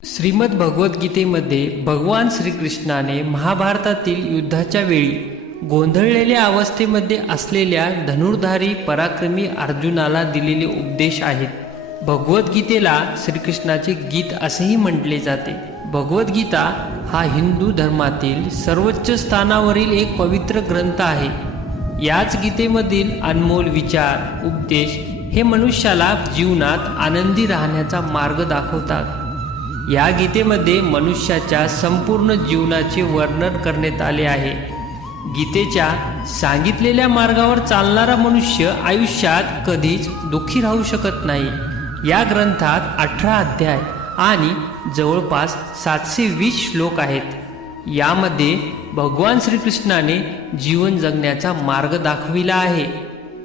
श्रीमद भगवद्गीतेमध्ये भगवान श्रीकृष्णाने महाभारतातील युद्धाच्या वेळी गोंधळलेल्या अवस्थेमध्ये असलेल्या धनुर्धारी पराक्रमी अर्जुनाला दिलेले उपदेश आहेत। भगवद्गीतेला श्रीकृष्णाचे गीत असेही म्हटले जाते। भगवद्गीता हा हिंदू धर्मातील सर्वोच्च स्थानावरील एक पवित्र ग्रंथ आहे। याच गीतेमधील अनमोल विचार उपदेश हे मनुष्याला जीवनात आनंदी राहण्याचा मार्ग दाखवतात। या गीतेमध्ये मनुष्याच्या संपूर्ण जीवनाचे वर्णन करण्यात आले आहे। गीतेच्या सांगितलेल्या मार्गावर चालणारा मनुष्य आयुष्यात कधीच दुःखी राहू शकत नाही। या ग्रंथात 18 अध्याय आणि जवळपास 720 श्लोक आहेत। यामध्ये भगवान श्रीकृष्णाने जीवन जगण्याचा मार्ग दाखविला आहे।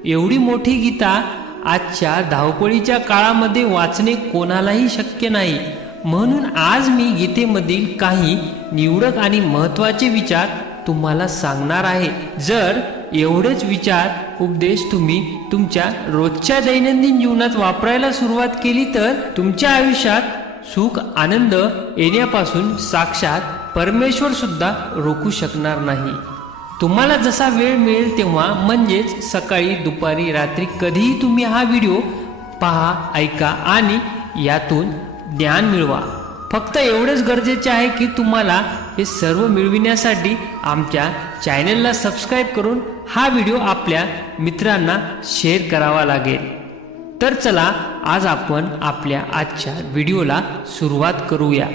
एवढी मोठी गीता आजच्या धावपळीच्या काळामध्ये वाचणे कोणालाही शक्य नाही। म्हणून आज मी गीतेमधील काही निवडक आणि महत्त्वाचे विचार तुम्हाला सांगणार आहे। जर एवढेच विचार उपदेश तुम्ही तुमच्या रोजच्या दैनंदिन जीवनात वापरायला सुरुवात केली तर तुमच्या आयुष्यात सुख आनंद येण्यापासून साक्षात परमेश्वर सुद्धा रोखू शकणार नाही। तुम्हाला जसा वेळ मिळेल तेव्हा म्हणजेच सकाळी दुपारी रात्री कधीही तुम्ही हा व्हिडिओ पहा ऐका आणि यातून ज्ञान मिळवा। फक्त एवढेच गरजेचे आहे की तुम्हाला हे सर्व मिळविण्यासाठी आमच्या चॅनलला सबस्क्राईब करून हा व्हिडिओ आपल्या मित्रांना शेअर करावा लागेल। तर चला आज आपण आपल्या आजच्या व्हिडिओला सुरुवात करूया।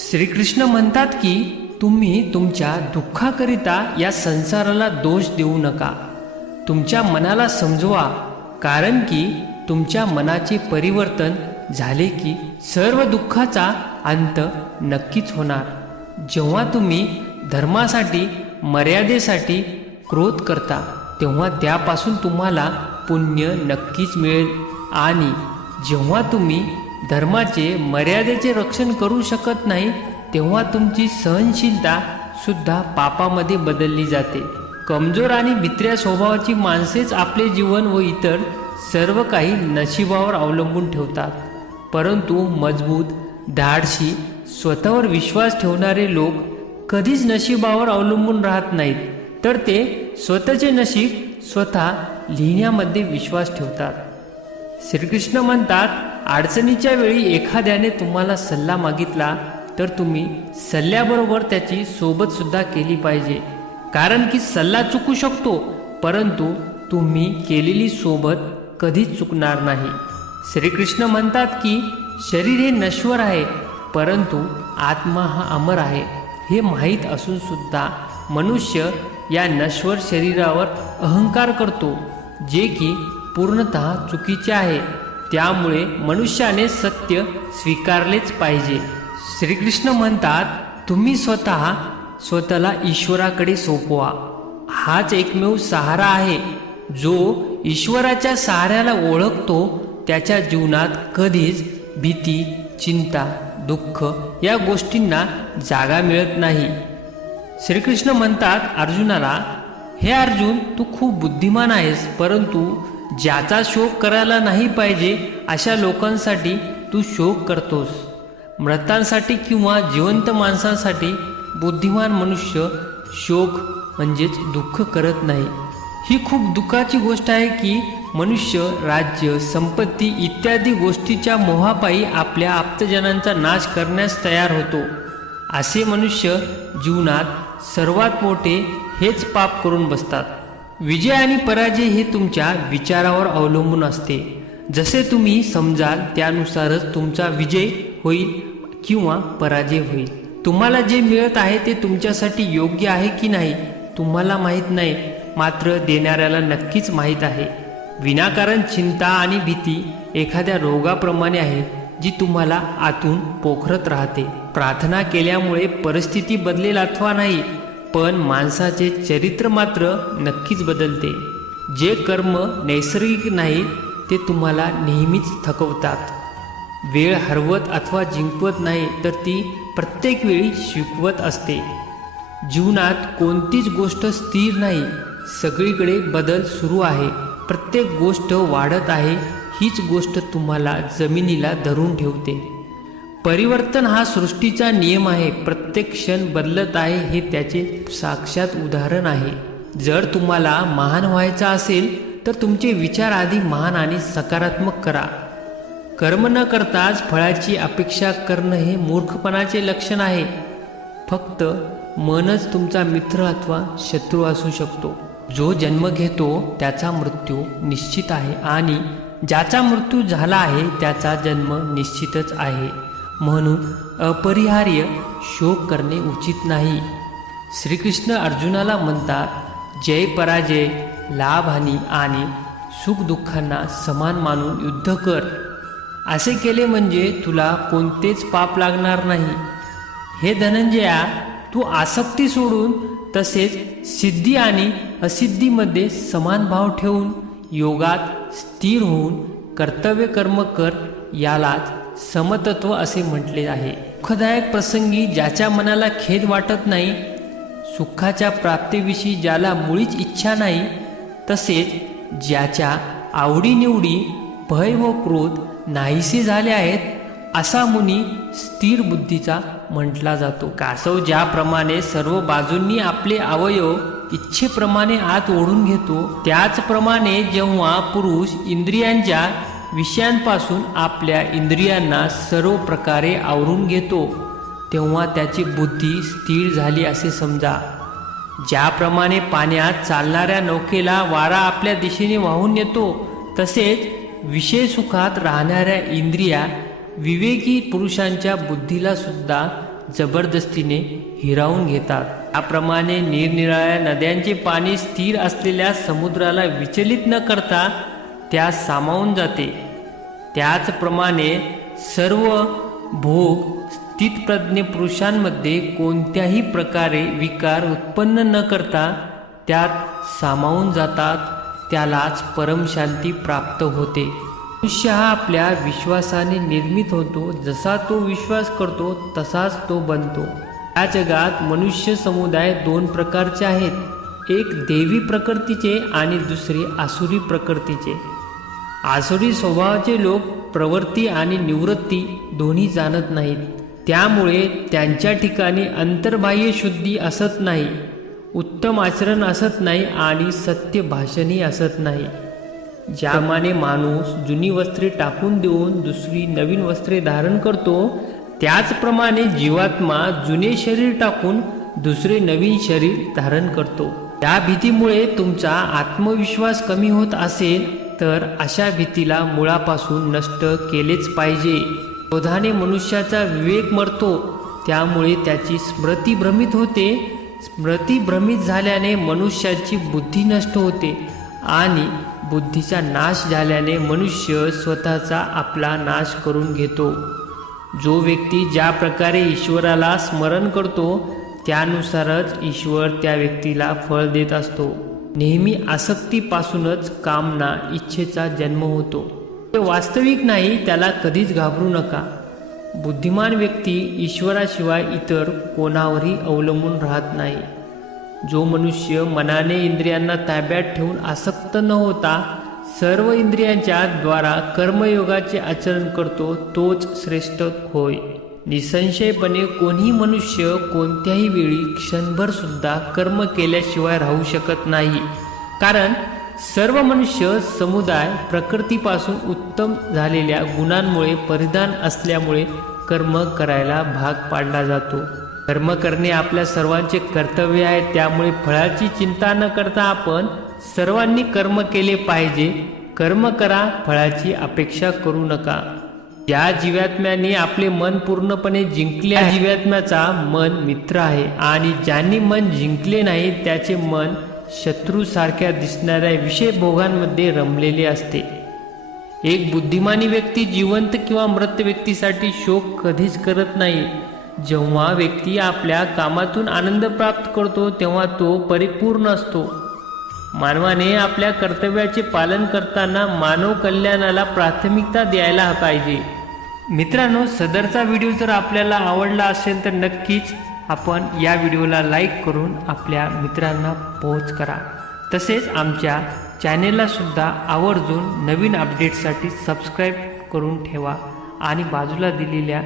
श्रीकृष्ण म्हणतात की तुम्ही तुमच्या दुःखाकरिता या संसाराला दोष देऊ नका। तुमच्या मनाला समजवा, कारण की तुमच्या मनाचे परिवर्तन झाले की सर्व दुःखाचा अंत नक्कीच होणार। जेव्हा तुम्ही धर्मासाठी मर्यादेसाठी क्रोध करता तेव्हा त्यापासून तुम्हाला पुण्य नक्कीच मिळेल, आणि जेव्हा तुम्ही धर्माचे मर्यादेचे रक्षण करू शकत नाही तेव्हा तुमची सहनशीलता सुद्धा पापामध्ये बदलली जाते। कमजोर आणि भित्र्या स्वभावाची माणसेच आपले जीवन व इतर सर्व काही नशिबावर अवलंबून ठेवतात, परंतु मजबूत धाडसी स्वतःवर विश्वास ठेवणारे लोक कधीच नशिबावर अवलंबून राहत नाहीत, तर ते स्वतःचे नशीब स्वतः लिहिण्यामध्ये विश्वास ठेवतात। श्रीकृष्ण म्हणतात, अडचणीच्या वेळी एखाद्याने तुम्हाला सल्ला मागितला तर तुम्ही सल्ल्याबरोबर त्याची सोबत सुद्धा केली पाहिजे, कारण की सल्ला चुकू शकतो परंतु तुम्ही केलेली सोबत कधीच चुकणार नाही। श्रीकृष्ण म्हणतात की शरीर हे नश्वर आहे परंतु आत्मा हा अमर आहे। हे माहीत असून सुद्धा मनुष्य या नश्वर शरीरावर अहंकार करतो, जे की पूर्णतः चुकीचे आहे। त्यामुळे मनुष्याने सत्य स्वीकारलेच पाहिजे। श्रीकृष्ण म्हणतात, तुम्ही स्वतःला ईश्वराकडे सोपवा। हाच एकमेव सहारा आहे। जो ईश्वराच्या सहाऱ्याला ओळखतो त्याच्या जीवनात कधीच भीती चिंता दुःख या गोष्टींना जागा मिळत नाही। श्रीकृष्ण म्हणतात अर्जुनाला, हे अर्जुन, तू खूप बुद्धिमान आहेस, परंतु ज्याचा शोक करायला नाही पाहिजे अशा लोकांसाठी तू शोक करतोस। मृतांसाठी किंवा जिवंत माणसांसाठी बुद्धिमान मनुष्य शोक म्हणजेच दुःख करत नाही। ही खूप दुःखाची गोष्ट आहे की मनुष्य राज्य संपत्ती इत्यादी गोष्टीच्या मोहापायी आपल्या आप्तजनांचा नाश करण्यास तयार होतो। असे मनुष्य जीवनात सर्वात मोठे हेच पाप करून बसतात। विजय आणि पराजय हे तुमच्या विचारावर अवलंबून असते। जसे तुम्ही समजाल त्यानुसारच तुमचा विजय होईल किंवा पराजय होईल। तुम्हाला जे मिळत आहे ते तुमच्यासाठी योग्य आहे की नाही तुम्हाला माहीत नाही, मात्र देणाऱ्याला नक्कीच माहीत आहे। विनाकारण चिंता आणि भीती एखाद्या रोगाप्रमाणे आहे, जी तुम्हाला आतून पोखरत राहते। प्रार्थना केल्यामुळे परिस्थिती बदलेल अथवा नाही, पण माणसाचे चरित्र मात्र नक्कीच बदलते। जे कर्म नैसर्गिक नाही ते तुम्हाला नेहमीच थकवतात। वेळ हरवत अथवा जिंकवत नाही, तर ती प्रत्येक वेळी शिकवत असते। जीवनात कोणतीच गोष्ट स्थिर नाही, सगळीकडे बदल सुरू आहे। प्रत्येक गोष्ट वाढत आहे, हीच गोष्ट तुम्हाला जमिनीला धरून ठेवते। परिवर्तन हा सृष्टीचा नियम आहे. प्रत्येक क्षण बदलत आहे हे त्याचे साक्षात उदाहरण आहे. जर तुम्हाला महान व्हायचा असेल तर तुमचे विचार आधी महान आणि सकारात्मक करा. कर्म न करताच फळाची अपेक्षा करणं हे मूर्खपणाचे लक्षण आहे. फक्त मनच तुमचा मित्र अथवा शत्रू असू शकतो. जो जन्म घेतो त्याचा मृत्यू निश्चित आहे आणि ज्याचा मृत्यू झाला आहे त्याचा जन्म निश्चितच आहे. म्हणून अपरिहार्य शोक करणे उचित नाही. श्रीकृष्ण अर्जुनाला म्हणतात, जय पराजय, लाभहानी आणि सुखदुःखांना समान मानून युद्ध कर. असे केले म्हणजे तुला कोणतेच पाप लागणार नाही. हे धनंजया, तू आसक्ती सोडून तसेच सिद्धी आणि असिद्धीमध्ये समान भाव ठेवून योगात स्थिर होऊन कर्तव्य कर्म कर. यालाच समतत्व असे म्हटले आहे. दुःखदायक प्रसंगी ज्याच्या मनाला खेद वाटत नाही, सुखाच्या प्राप्तीविषयी ज्याला मुळीच इच्छा नाही, तसेच ज्याच्या आवडीनिवडी भय व क्रोध नाहीसे झाले आहेत, असा मुनी स्थिर बुद्धीचा म्हटला जातो. कासव ज्याप्रमाणे सर्व बाजूंनी आपले अवयव इच्छेप्रमाणे आत ओढून घेतो, त्याचप्रमाणे जेव्हा पुरुष इंद्रियांच्या विषयांपासून आपल्या इंद्रियांना सर्व प्रकारे आवरून घेतो, तेव्हा त्याची बुद्धी स्थिर झाली असे समजा. ज्याप्रमाणे पाण्यात चालणाऱ्या नौकेला वारा आपल्या दिशेने वाहून येतो, तसेच विषय सुखात राहणाऱ्या इंद्रिया विवेकी पुरुषांच्या बुद्धीला सुद्धा जबरदस्तीने हिरावून घेतात. त्याप्रमाणे निरनिराळ्या नद्यांचे पाणी स्थिर असलेल्या समुद्राला विचलित न करता त्यास सामावून जाते. त्याचप्रमाणे सर्व भोग स्थितप्रज्ञ पुरुषांमध्ये कोणत्याही प्रकारे विकार उत्पन्न न करता त्यात सामावून जातात. त्यालाच परमशांती प्राप्त होते. मनुष्य हा आपल्या विश्वासाने निर्मित होतो. जसा तो विश्वास करतो तसाच तो बनतो. या जगात मनुष्य समुदाय दोन प्रकारचे आहेत. एक देवी प्रकृतीचे आणि दुसरे आसुरी प्रकृतीचे. आसुरी स्वभावाचे लोक प्रवृत्ती आणि निवृत्ती दोन्ही जाणत नाहीत. त्यामुळे त्यांच्या ठिकाणी अंतर्बाह्य शुद्धी असत नाही, उत्तम आचरण असत नाही आणि सत्य भाषणही असत नाही. ज्याप्रमाणे माणूस जुनी वस्त्रे टाकून देऊन दुसरी नवीन वस्त्रे धारण करतो, त्याचप्रमाणे जीवात्मा जुने शरीर टाकून दुसरे नवीन शरीर धारण करतो. त्या भीतीमुळे तुमचा आत्मविश्वास कमी होत असेल तर अशा भीतीला मुळापासून नष्ट केलेच पाहिजे. क्रोधाने मनुष्याचा विवेक मरतो, त्यामुळे त्याची स्मृती भ्रमित होते. स्मृती भ्रमित झाल्याने मनुष्याची बुद्धी नष्ट होते आणि बुद्धीचा नाश झाल्याने मनुष्य स्वतःचा आपला नाश करून घेतो. जो व्यक्ती ज्या प्रकारे ईश्वराला स्मरण करतो त्यानुसारच ईश्वर त्या व्यक्तीला फळ देत असतो. नेहमी आसक्तीपासूनच कामना इच्छेचा जन्म होतो. ते वास्तविक नाही, त्याला कधीच घाबरू नका. बुद्धिमान व्यक्ती ईश्वराशिवाय इतर कोणावरही अवलंबून राहत नाही. जो मनुष्य मनाने इंद्रियांना ताब्यात ठेवून आसक्त न होता सर्व इंद्रियांच्या द्वारा कर्मयोगाचे आचरण करतो, तोच श्रेष्ठ होय. निसंशयपणे कोणीही मनुष्य कोणत्याही वेळी क्षणभर सुद्धा कर्म केल्याशिवाय राहू शकत नाही. कारण सर्व मनुष्य समुदाय प्रकृतीपासून उत्तम झालेल्या गुणांमुळे परिधान असल्यामुळे कर्म करायला भाग पाडला जातो. कर्म करणे आपल्या सर्वांचे कर्तव्य आहे. त्यामुळे फळाची चिंता न करता आपण सर्वांनी कर्म केले पाहिजे. कर्म करा, फळाची अपेक्षा करू नका. ज्या जीवात्म्याने आपले मन पूर्णपणे जिंकले आहे, जीवात्म्याचा मन मित्र आहे आणि ज्यांनी मन जिंकले नाही त्याचे मन शत्रूसारख्या दिसणाऱ्या विषय भोगांमध्ये रमलेले असते. एक बुद्धिमानी व्यक्ती जिवंत किंवा मृत व्यक्तीसाठी शोक कधीच करत नाही. जेव्हा व्यक्ती आपल्या कामातून आनंद प्राप्त करतो तेव्हा तो परिपूर्ण असतो. मानवाने आपल्या कर्तव्याचे पालन करताना मानव कल्याणाला प्राथमिकता द्यायला पाहिजे. मित्रांनो, सदरचा व्हिडिओ जर आपल्याला आवडला असेल तर नक्कीच आपण या व्हिडिओला लाईक करून आपल्या मित्रांना पोहोच करा. तसेच आमच्या चॅनेलला सुद्धा आवर्जून नवीन अपडेट्ससाठी सबस्क्राईब करून ठेवा आणि बाजूला दिलेल्या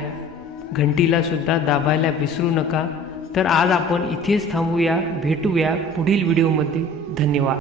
घंटीला सुद्धा दाबायला विसरू नका. तर आज आपण इथेच थांबूया. भेटूया पुढील व्हिडिओमध्ये. धन्यवाद.